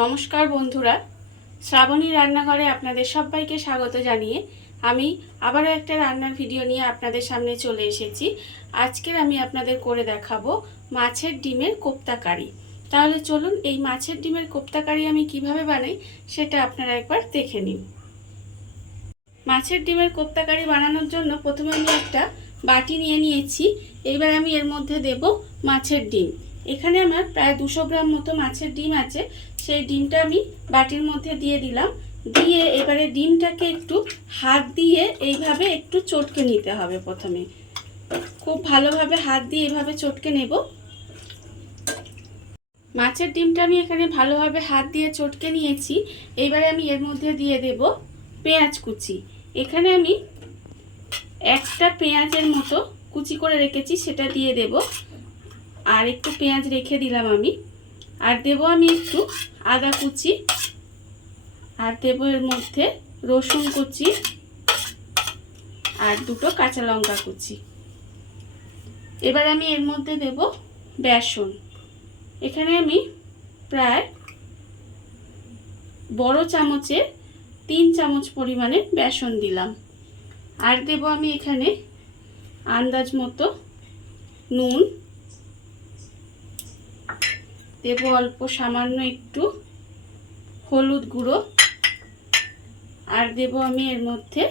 নমস্কার বন্ধুরা, শ্রাবণী রান্নাঘরে আপনাদের সবাইকে স্বাগত জানিয়ে আমি আবারও একটা রান্নার ভিডিও নিয়ে আপনাদের সামনে চলে এসেছি। আজকের আমি আপনাদের করে দেখাবো মাছের ডিমের কোপ্তা কারি। তাহলে চলুন এই মাছের ডিমের কোপ্তা কারি আমি কিভাবে বানাই সেটা আপনারা একবার দেখে নিন। মাছের ডিমের কোপ্তা কারি বানানোর জন্য প্রথমে আমি একটা বাটি নিয়ে নিয়েছি। এবার আমি এর মধ্যে দেব মাছের ডিম। এখানে আমার প্রায় 200 গ্রাম মতো মাছের ডিম আছে। সেই ডিমটা আমি বাটির মধ্যে দিয়ে দিলাম। দিয়ে এবারে ডিমটাকে একটু হাত দিয়ে এইভাবে একটু চটকে নিতে হবে। প্রথমে খুব ভালোভাবে হাত দিয়ে এইভাবে চটকে নেব। মাছের ডিমটা আমি এখানে ভালোভাবে হাত দিয়ে চটকে নিয়েছি। এবারে আমি এর মধ্যে দিয়ে দেব পেঁয়াজ কুচি। এখানে আমি একটা পেঁয়াজের মতো কুচি করে রেখেছি, সেটা দিয়ে দেব। আর একটু পেঁয়াজ রেখে দিলাম আমি। আর দেব আমি একটু আদা কুচি, আর দেব এর মধ্যে রসুন কুচি, আর দুটো কাঁচা লঙ্কা কুচি। এবার আমি এর মধ্যে দেব বেসন। এখানে আমি প্রায় বড় চামচে 3 চামচ পরিমাণে বেসন দিলাম। আর দেব আমি এখানে আন্দাজ মতো নুন, দেব অল্প সামান্য একটু হলুদ গুঁড়ো, আর দেব আমি এর মধ্যে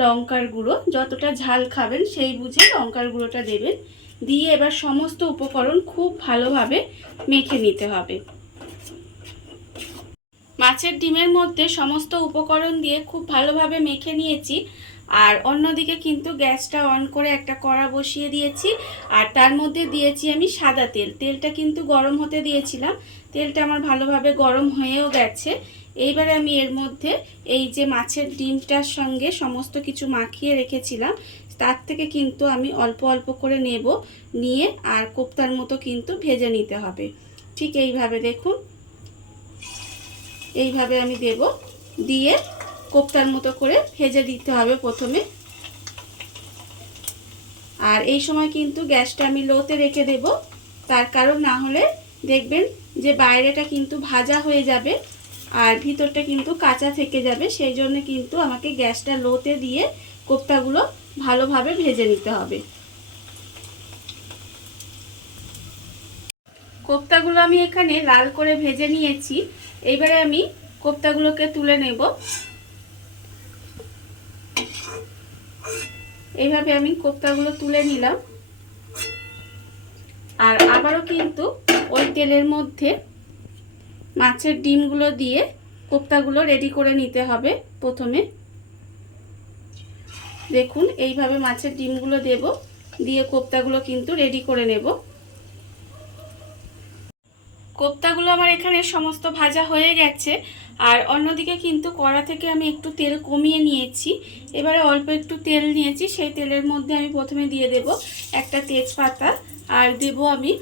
লঙ্কার গুঁড়ো। যতটা ঝাল খাবেন সেই বুঝে লঙ্কার গুঁড়োটা দেবেন। দিয়ে এবার সমস্ত উপকরণ খুব ভালোভাবে মেখে নিতে হবে। মাছের ডিমের মধ্যে সমস্ত উপকরণ দিয়ে খুব ভালোভাবে মেখে নিয়েছি। আর অন্যদিকে কিন্তু গ্যাসটা অন করে একটা কড়া বসিয়ে দিয়েছি। আর তার মধ্যে দিয়েছি আমি সাদা তেল। তেলটা কিন্তু গরম হতে দিয়েছিলাম। তেলটা আমার ভালোভাবে গরম হয়েও গেছে। এইবারে আমি এর মধ্যে এই যে মাছের ডিমটার সঙ্গে সমস্ত কিছু মাখিয়ে রেখেছিলাম, তার থেকে কিন্তু আমি অল্প অল্প করে নেব। নিয়ে আর কোপ্তার মতো কিন্তু ভেজে নিতে হবে। ঠিক এইভাবে দেখুন, এইভাবে আমি দেব। দিয়ে কোপ্তার মতো করে ভেজে দিতে হবে প্রথমে। আর এই সময় কিন্তু গ্যাসটা আমি লোতে রেখে দেব। তার কারণ না হলে দেখবেন যে বাইরেটা কিন্তু ভাজা হয়ে যাবে আর ভিতরটা কিন্তু কাঁচা থেকে যাবে। সেই জন্য কিন্তু আমাকে গ্যাসটা লোতে দিয়ে কোপ্তাগুলো ভালোভাবে ভেজে নিতে হবে। কোপ্তাগুলো আমি এখানে লাল করে ভেজে নিয়েছি। এইবারে আমি কোপ্তাগুলোকে তুলে নেব। এইভাবে আমি কোপ্তাগুলো তুলে নিলাম। আর আবারও কিন্তু ওই তেলের মধ্যে মাছের ডিমগুলো দিয়ে কোপ্তাগুলো রেডি করে নিতে হবে। প্রথমে দেখুন এইভাবে মাছের ডিমগুলো দেব, দিয়ে কোপ্তাগুলো কিন্তু রেডি করে নেব। কোপ্তাগুলো আমার এখানে সমস্ত ভাজা হয়ে গেছে। আর অন্যদিকে কিন্তু কড়া থেকে আমি একটু তেল কমিয়ে নিয়েছি। এবারে অল্প একটু তেল নিয়েছি, সেই তেলের মধ্যে আমি প্রথমে দিয়ে দেব একটা তেজপাতা। আর দেব আমি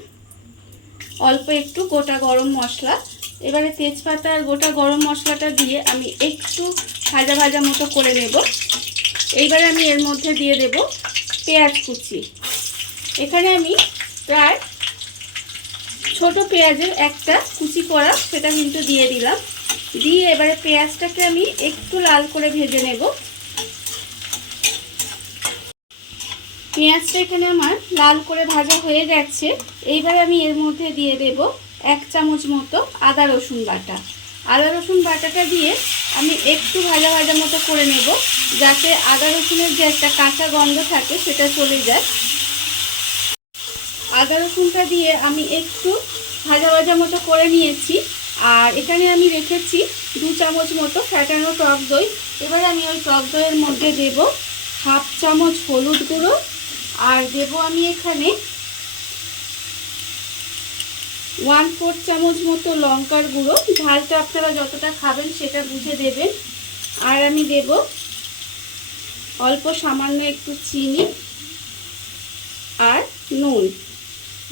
অল্প একটু গোটা গরম মশলা। এবারে তেজপাতা আর গোটা গরম মশলাটা দিয়ে আমি একটু ভাজা ভাজা মতো করে নেব। এইবারে আমি এর মধ্যে দিয়ে দেব পেঁয়াজ কুচি। এখানে আমি প্রায় ছোট পেঁয়াজের একটা কুচি করা, সেটা কিন্তু দিয়ে দিলাম। দিয়ে এবারে পেঁয়াজটাকে আমি একটু লাল করে ভেজে নেব। পেঁয়াজটা এখানে আমার লাল করে ভাজা হয়ে গেছে। এইবার আমি এর মধ্যে দিয়ে দেব 1 চামচ মতো আদা রসুন বাটা। আদা রসুন বাটাটা দিয়ে আমি একটু ভাজা ভাজা মতো করে নেব, যাতে আদা রসুনের যে একটা কাঁচা গন্ধ থাকে সেটা চলে যায়। আদা রসুনটা দিয়ে আমি একটু ভাজা ভাজা মতো করে নিয়েছি। আর এখানে আমি রেখেছি 2 চামচ মতো ফ্যাটানো টক দই। এবার আমি ওই টক দইয়ের মধ্যে দেব 1/2 চামচ হলুদ গুঁড়ো। আর দেব আমি এখানে 1/4 চামচ মতো লঙ্কার গুঁড়ো। ঝালটা আপনারা যতটা খাবেন সেটা বুঝে দেবেন। আর আমি দেব অল্প সামান্য একটু চিনি আর নুন।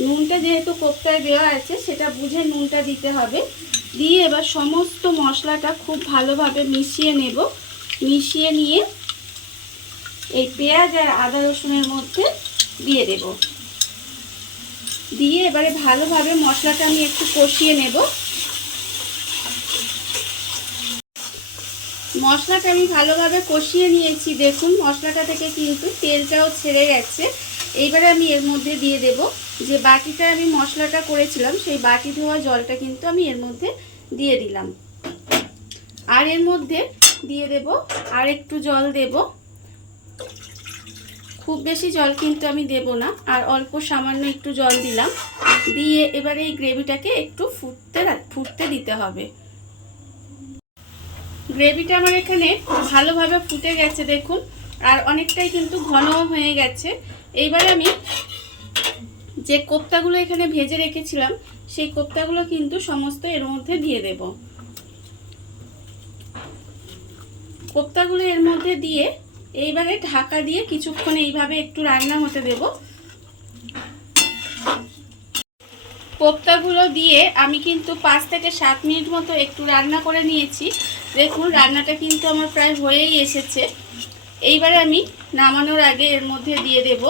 নুনটা যেহেতু কোপ্তায় দেওয়া আছে সেটা বুঝে নুনটা দিতে হবে। দিয়ে এবার সমস্ত মশলাটা খুব ভালোভাবে মিশিয়ে নেব। মিশিয়ে নিয়ে এই পেঁয়াজ আর আদা রসুনের মধ্যে দিয়ে দেব। দিয়ে এবারে ভালোভাবে মশলাটা আমি একটু কষিয়ে নেব। মশলাটা আমি ভালোভাবে কষিয়ে নিয়েছি। দেখুন মশলাটা থেকে কিন্তু তেলটাও ছেড়ে গেছে। এইবারে আমি এর মধ্যে দিয়ে দেব যে বাটিটা আমি মশলাটা করেছিলাম, সেই বাটি ধোয়া জলটা কিন্তু আমি এর মধ্যে দিয়ে দিলাম। আর এর মধ্যে দিয়ে দেব আর একটু জল দেব, খুব বেশি জল কিন্তু আমি দেব না, আর অল্প সামান্য একটু জল দিলাম। দিয়ে এবারে এই গ্রেভিটাকে একটু ফুটতে দিতে হবে। গ্রেভিটা আমার এখানে ভালোভাবে ফুটে গেছে দেখুন, আর অনেকটাই কিন্তু ঘন হয়ে গেছে। এইবারে আমি যে কোপ্তাগুলো এখানে ভেজে রেখেছিলাম সেই কোপ্তাগুলো কিন্তু সমস্ত এর মধ্যে দিয়ে দেব। কোপ্তাগুলো এর মধ্যে দিয়ে এইবারে ঢাকা দিয়ে কিছুক্ষণ এইভাবে একটু রান্না হতে দেব। কোপ্তাগুলো দিয়ে আমি কিন্তু 5 থেকে 7 মিনিট মতো একটু রান্না করে নিয়েছি। দেখুন রান্নাটা কিন্তু আমার প্রায় হয়েই এসেছে। এইবারে আমি নামানোর আগে এর মধ্যে দিয়ে দেব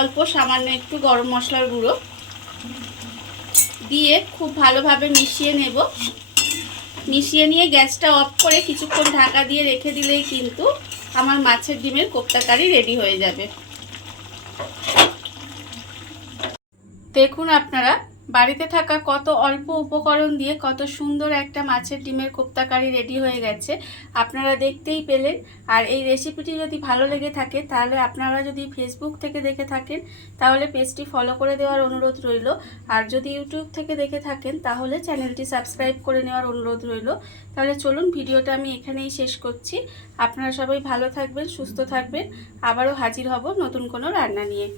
অল্প সামান্য একটু গরম মশলার গুঁড়ো, দিয়ে খুব ভালোভাবে মিশিয়ে নেব। মিশিয়ে নিয়ে গ্যাসটা অফ করে কিছুক্ষণ ঢাকা দিয়ে রেখে দিলেই কিন্তু আমার মাছের ডিমের কোপ্তা কারি রেডি হয়ে যাবে। দেখুন আপনারা বাড়িতে থাকা কত অল্প উপকরণ দিয়ে কত সুন্দর একটা মাছের ডিমের কোপ্তা কারি রেডি হয়ে গেছে, আপনারা দেখতেই পেলেন। আর এই রেসিপিটি যদি ভালো লেগে থাকে তাহলে আপনারা যদি ফেসবুক থেকে দেখে থাকেন তাহলে পেজটি ফলো করে দেওয়ার অনুরোধ রইল, আর যদি ইউটিউব থেকে দেখে থাকেন তাহলে চ্যানেলটি সাবস্ক্রাইব করে নেওয়ার অনুরোধ রইল। তাহলে চলুন ভিডিওটা আমি এখানেই শেষ করছি। আপনারা সবাই ভালো থাকবেন, সুস্থ থাকবেন। আবারও হাজির হব নতুন কোনো রান্না নিয়ে।